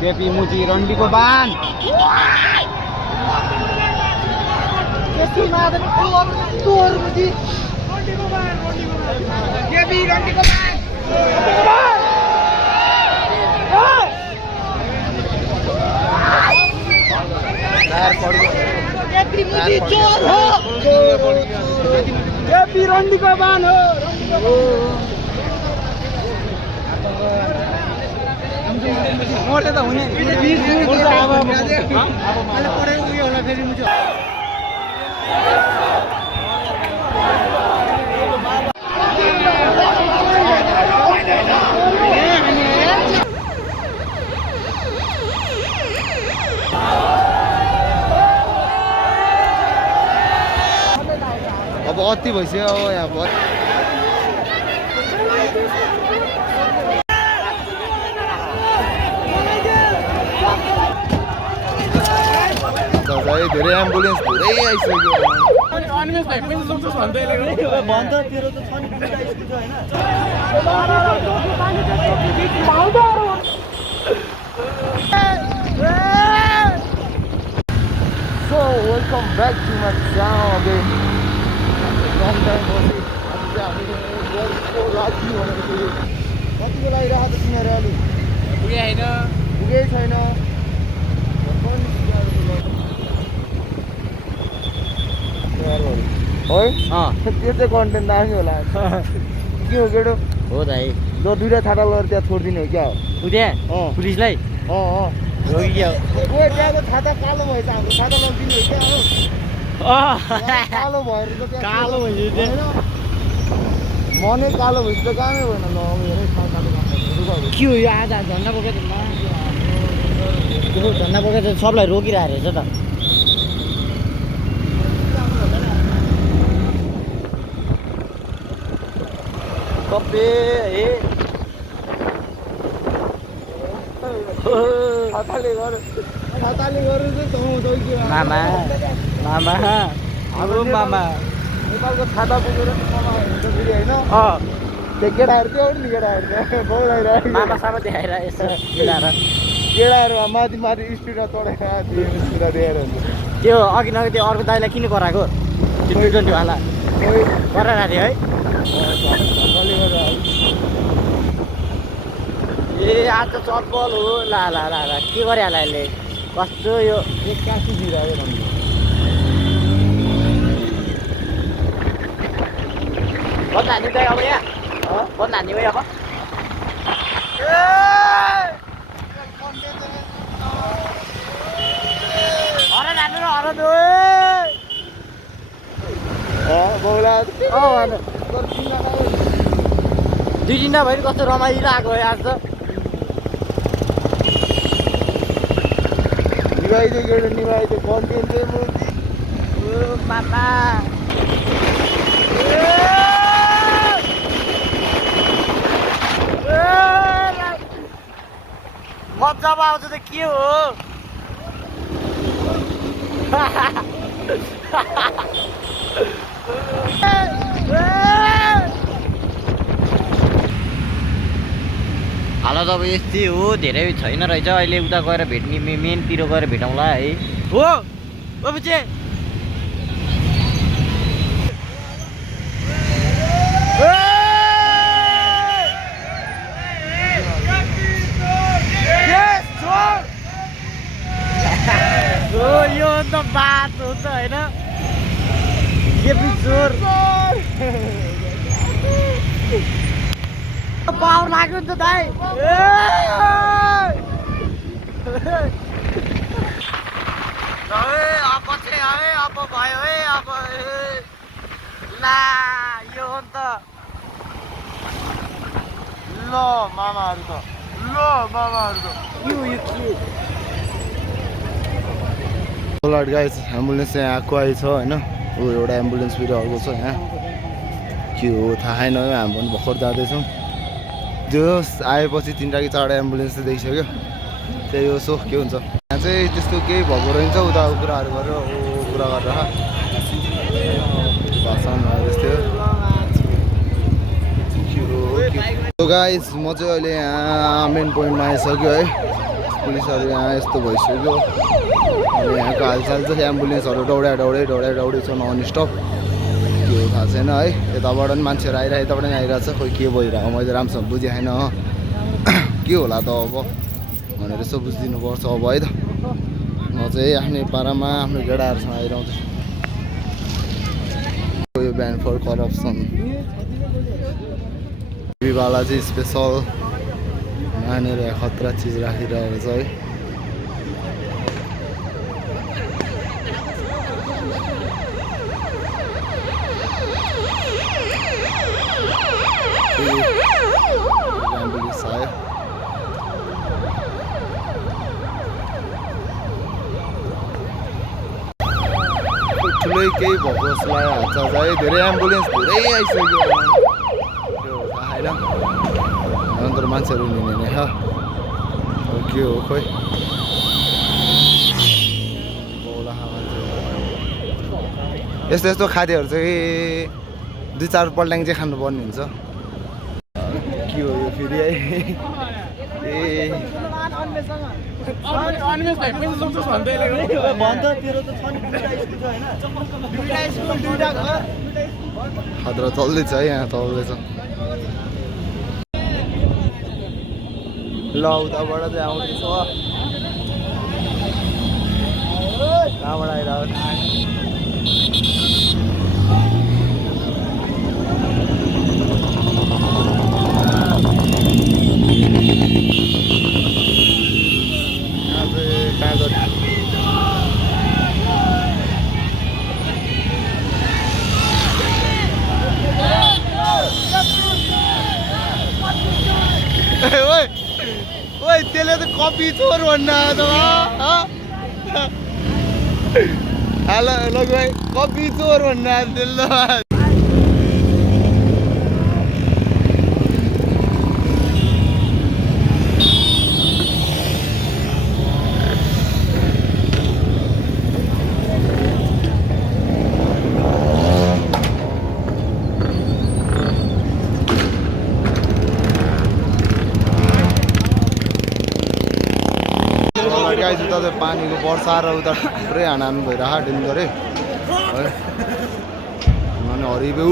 केपी मुजी रन्डीको बान केपी मादन तोर मुजी रन्डीको बान केपी रन्डीको बान केपी मुजी चोर हो केपी रन्डीको बान हो मोटे त हुने अब अति भइसक्यो अब यहाँ धेरै एम्बुलेन्स धेरै आइसक्यो So welcome back to my channel again. Long time पछि कतिको लागिरहेको छ तिमीहरू अलि पुगे होइन पुगेकै छैन है त्यो चाहिँ कन्टेन्ट दामी होला के हो केटो हो दाइ ल दुईटा छाता लगेर त्यहाँ छोडिदिने हो क्या हो त्यहाँ पुलिसलाई त्यहाँको छाता कालो भएछ हाम्रो छाता लगिदिने हो क्या कालो भएर कालो भइसक्यो मनै कालो भएपछि त कामै भएन ल हेरै के हो यो आज झन्डा बोकेर झन्डा बोकेर सबलाई रोकिरहेको रहेछ त कपे हे छाताले गर्नु चाहिँ मामा मामा हाम्रो मामा नेपालको छाता पुगेर मामा हुन्छ फेरि होइन त्यो केटाहरू त्यो नि केटाहरू बोलाइरहेको मामा सामा देखाएर यसो केटाहरू माथि माथि स्टुडियो चढेर देखाएर त्यो अघि नगि त्यो अर्को दाइलाई किन कराएको त्यो T20वाला कराएको थियो है ए आज त चटबल हो ला ला ला ला के गरिहाल्यो अहिले कस्तो यो एक्कासी दिइरहेको भन्नु बन्द हान्ने त अब यहाँ बन्द हान्ने भयो अब हरन हान्नु र हरन बौला दुई तिनवटा भयो कस्तो रमाइलो आएको है आज त निभाइदियो कन्टेन्ट पापा मजा आउँछ त के हो हालत अब यस्तै हो धेरै छैन रहेछ अहिले उता गएर भेट्ने मेनतिर गएर भेटौँला है हो बबुचे यो त बात हो त होइन चोर पावर लाग्यो नि त दाइ अब चाहिँ है अब भयो है अब ला यो हो नि त ल मामाहरू त यो के अलर्ट गाइस एम्बुलेन्स यहाँ आएको आएछ होइन ऊ एउटा एम्बुलेन्स फेरि अर्को छ यहाँ के हो थाहा छैन हामी पनि भर्खर जाँदैछौँ त्यो आएपछि 3टा कि 4टा एम्बुलेन्स चाहिँ देखिसक्यो त्यही हो सो के हुन्छ यहाँ चाहिँ त्यस्तो केही भएको रहेछ उता कुराहरू गरेर कुरा गरेर भाषणमा त्यस्तै हो गाइस म चाहिँ अहिले यहाँ मेन पोइन्टमा आइसक्यो है पुलिसहरू यहाँ यस्तो भइसक्यो अब यहाँको हालचाल चाहिँ एम्बुलेन्सहरू दौडै छ नन स्टप के हो थाहा छैन है यताबाट पनि मान्छेहरू आइरहेको यताबाट पनि आइरहेको छ खोइ के भइरहेको मैले राम्रोसँग बुझेँ छैन के होला त अब भनेर यसो बुझिदिनु पर्छ अब है त म चाहिँ आफ्नै पारामा आफ्नो गेडाहरूसँग आइरहन्छु यो ब्यान फर करप्सन टिभीवाला चाहिँ स्पेसल मानेर खतरा चिज राखिरहेको छ है एम्बुलेन्स आयो ठुलै केही भएको जस्तो लाग्यो हात है धेरै एम्बुलेन्स धेरै आइसक्यो त्यो थाहा छैन अन्त मान्छेहरू हिँड्ने के हो खोइ यस्तो यस्तो खाद्यहरू चाहिँ 2-4 पल्ट्याङ चाहिँ खानुपर्ने हुन्छ के हो यो फेरि है ए खतरा चल्दैछ है यहाँ चल्दैछ ल उताबाट चाहिँ आउँदैछ कहाँबाट आइरहेको त्यसले त कपी चोर भन्न हेलो लोग भाइ कपी चोर भन्न त्यसले उता चाहिँ पानीको वर्षा र उता थुप्रै हानाहान भइरहेको डेन्जरै है अनि हरिबे ऊ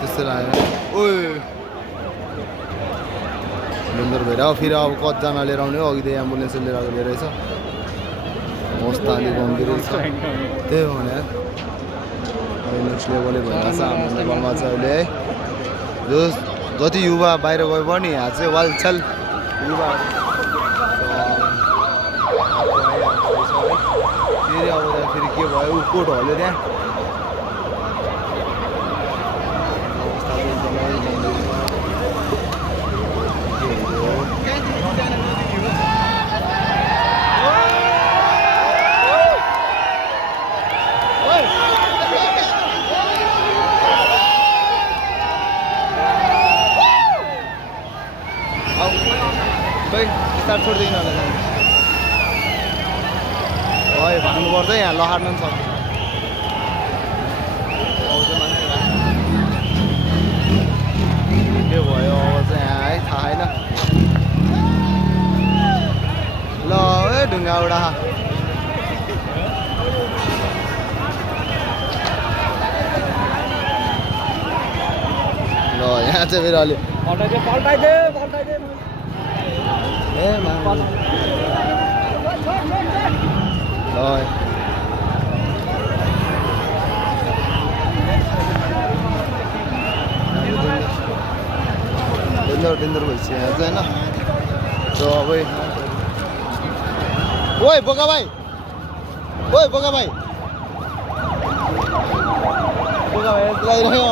त्यस्तै लाग्यो ओ डेन्जर भइरहेको फेरि अब कतिजना लिएर आउने हो अघि त एम्बुलेन्स लिएर आएको लिएर छ अवस्था अलिक गम्भीर छ त्यही हो भने नेक्स्ट लेभलै भइरहेको छ हाम्रो नेपालमा चाहिँ अहिले है जो जति युवा बाहिर गयो पनि यहाँ चाहिँ वालछाल युवा फेरि अब त्यहाँ फेरि के भयो ऊ कोट हल्यो त्यहाँ स्टार्ट छोड्दैन होला है भाग्नुपर्छ यहाँ लहार्नु पनि सक्छ के भयो अब चाहिँ यहाँ है थाहा छैन ल है ढुङ्गा एउटा ल यहाँ चाहिँ फेरि अलि पल्टाइदे ए डेन्जर भइसक्यो यहाँ चाहिँ होइन त अब ओइ बोका भाइ लगाइरह्यो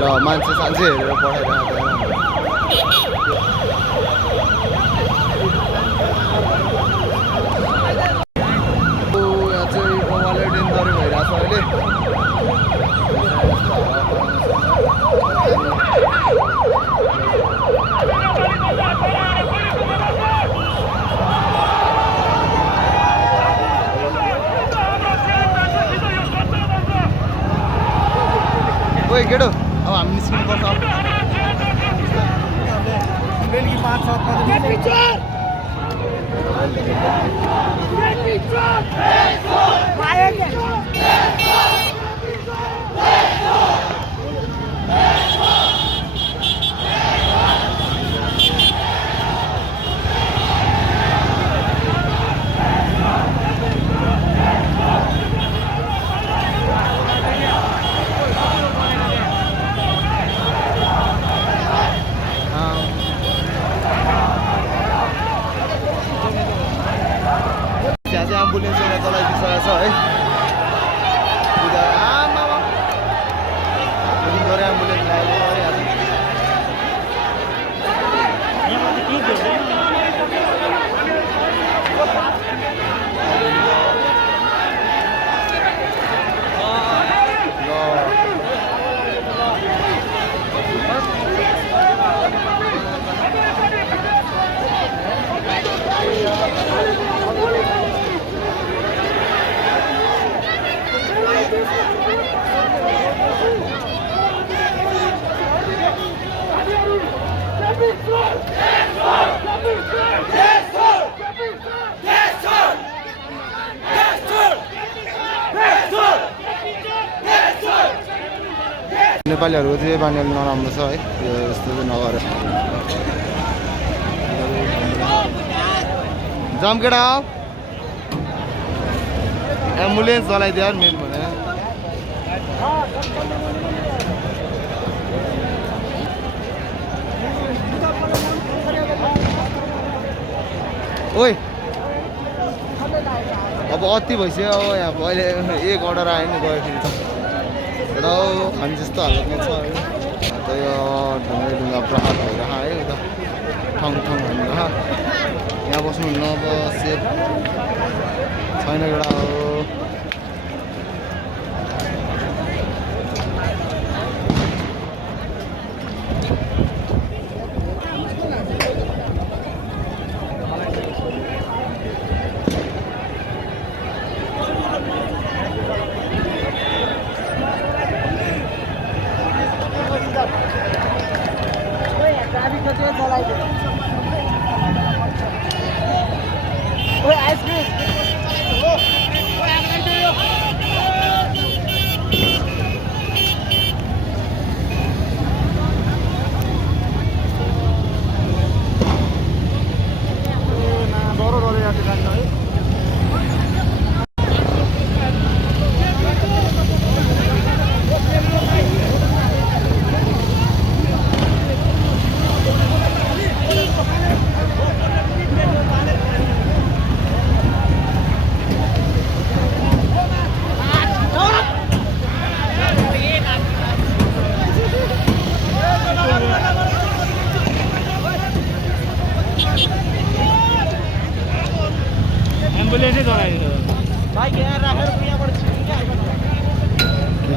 ल मान्छे सान्छे हेरेर पठाइरहेको यहाँ चाहिँ बगाले डेन्जरै भइरहेको छ अहिले केटो अब हामी निस्किनुपर्छ बेलुकी 5-7 बजे एम्बुलेन्स एउटा चलाइदिइसकेको छ है आमामा एम्बुलेन्स ल्याएको है आज नेपालीहरूको चाहिँ बानीहरू नराम्रो छ है यो यस्तो चाहिँ नगर जाम केटा एम्बुलेन्स चलाइदियो मेन भने ओइ अब अति भइसक्यो अब यहाँ अहिले एक अर्डर आयो नि गयो फेरि त खाने जस्तो हालतमा छ है त यो ढुङ्गा प्रहार भइरह है उता ठाउँ ठाउँ भनेर यहाँ बस्नुहुन्न अब सेफ छैन एउटा हो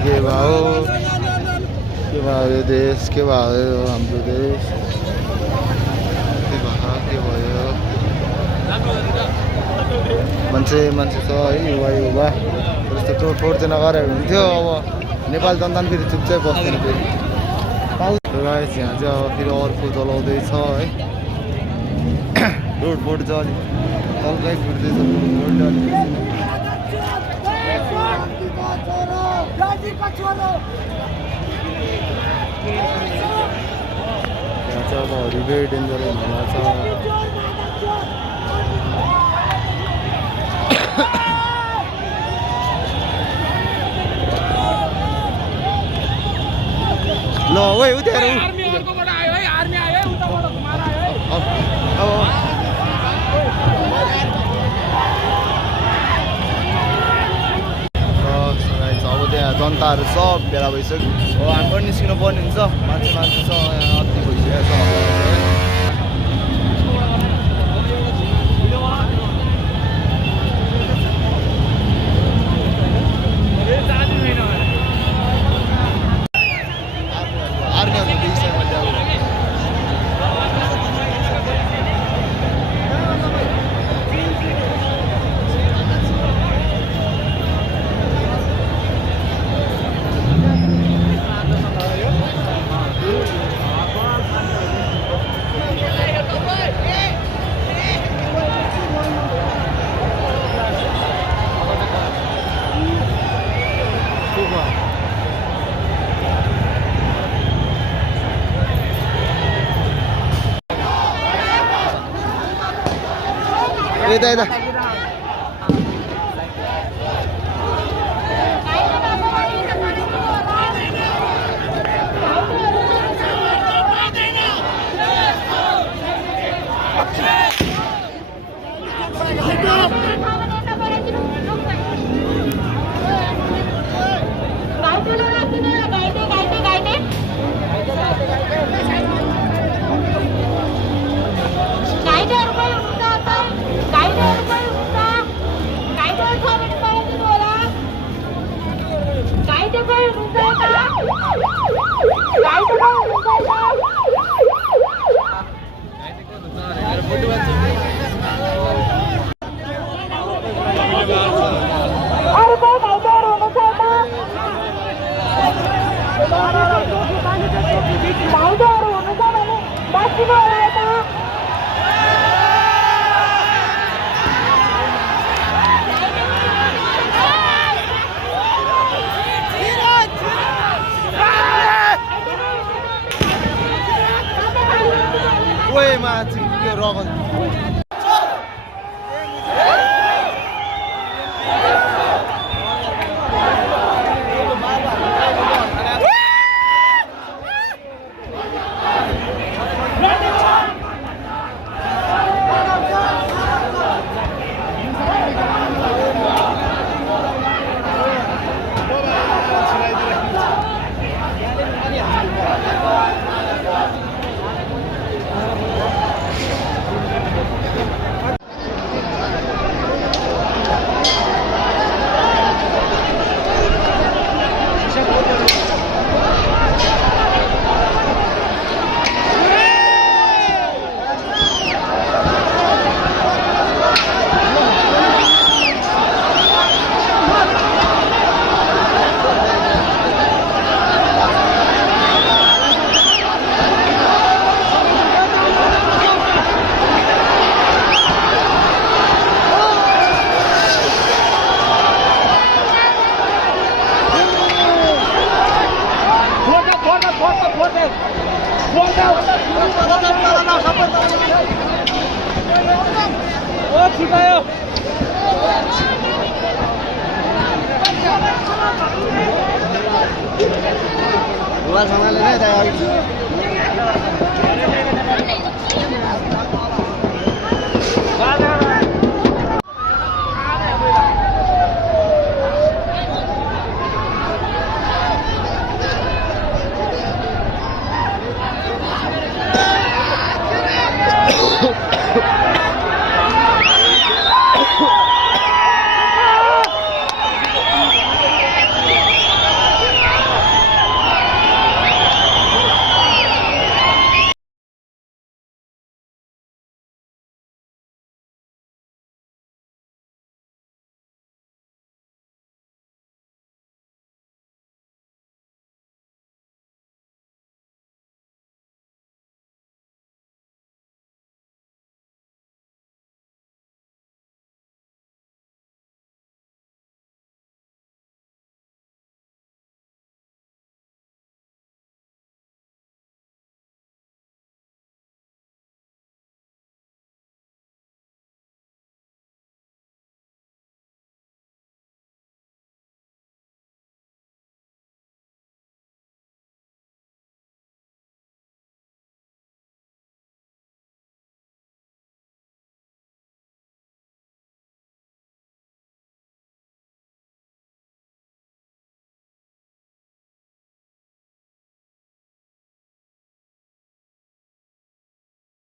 के भयो यो देश के भयो हाम्रो देश के भयो मान्छे छ है युवा त्यस्तो तोडफोड चाहिँ नगरेको हुन्थ्यो अब नेपाल जनता फेरि चुपचाप बस्दैन फेरि गाइस यहाँ चाहिँ अब फेरि अर्को चलाउँदैछ है तोडफोड चाहिँ अलिक हल्कै फुट्दैछ यहाँ चाहिँ अब हरिबे डेन्जर हुँदा छ ल ओइ उतार अर्कोबाट आयो है आर्मी आयो उताबाट घुमाएर आयो अब त्यहाँ जनताहरू सब भेला भइसक्यो अब हामी पनि निस्किनु पर्ने हुन्छ मान्छे छ यहाँ अति भइसकेको छ यता यता Ôi mà chị kia ro còn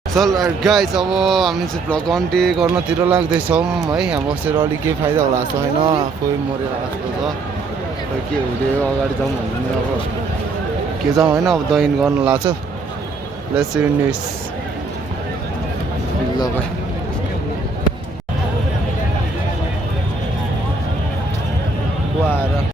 चल गाइस अब हामी चाहिँ भ्लग कन्टिन्यू गर्नतिर लाग्दैछौँ है यहाँ बसेर अलिक केही फाइदा होला जस्तो होइन आफै मरेर जस्तो छ खै के हुँदै अगाडि जाउँ भन्ने अब के जाउँ होइन अब दहिन गर्न लाग्छ लेट्स न्युज ल भाइ आएर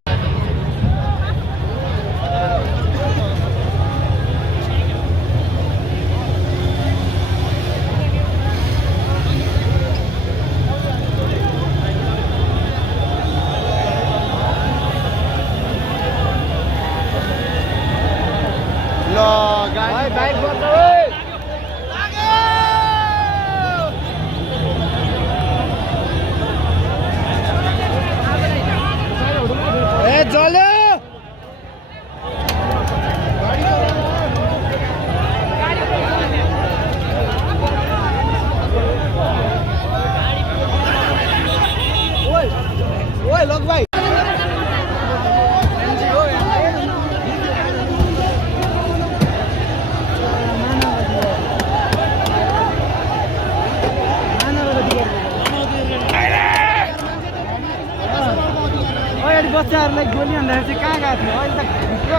बच्चाहरूलाई गोली हान्दाखेरि चाहिँ कहाँ गएको थियो अहिले त भित्र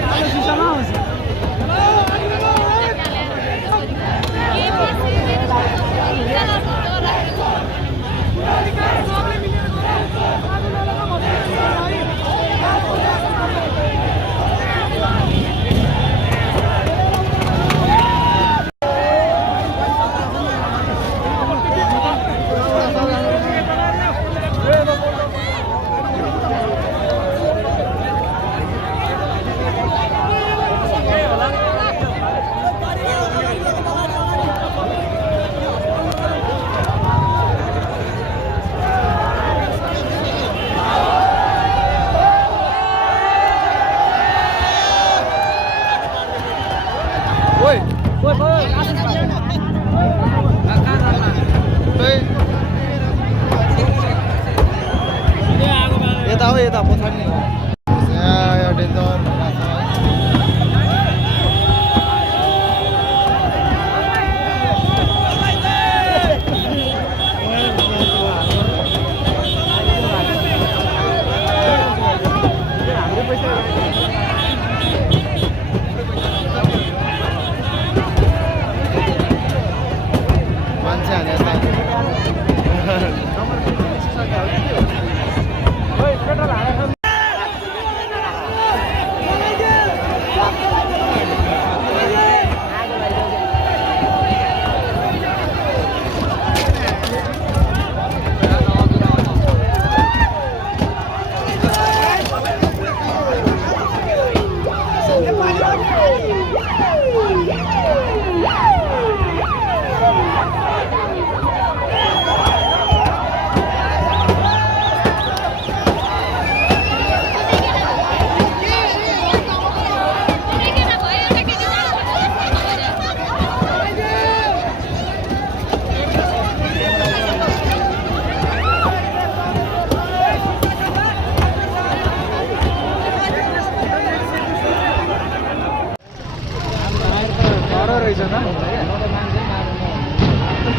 कालो सिसामा आउँछ यता हो यता पछाडि मान्छे हाने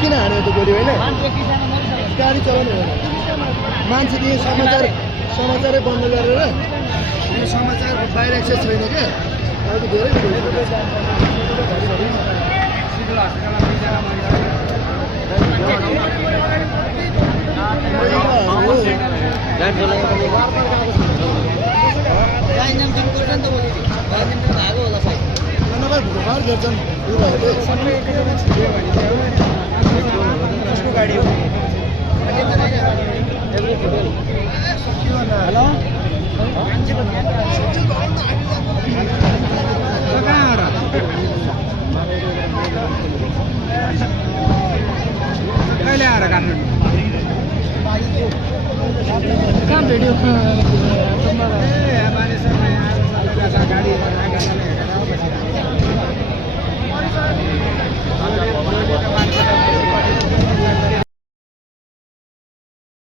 किन हान्यो त्यो गोली होइन गाडी चलाउने होइन मान्छे त्यही समाचारै बन्द गरेर यो समाचार बाहिर एक्सेस छैन क्या अरू धेरै गर्छन् गाडी हो हेलो कहिले आएर काट्नु कहाँ भेट्यो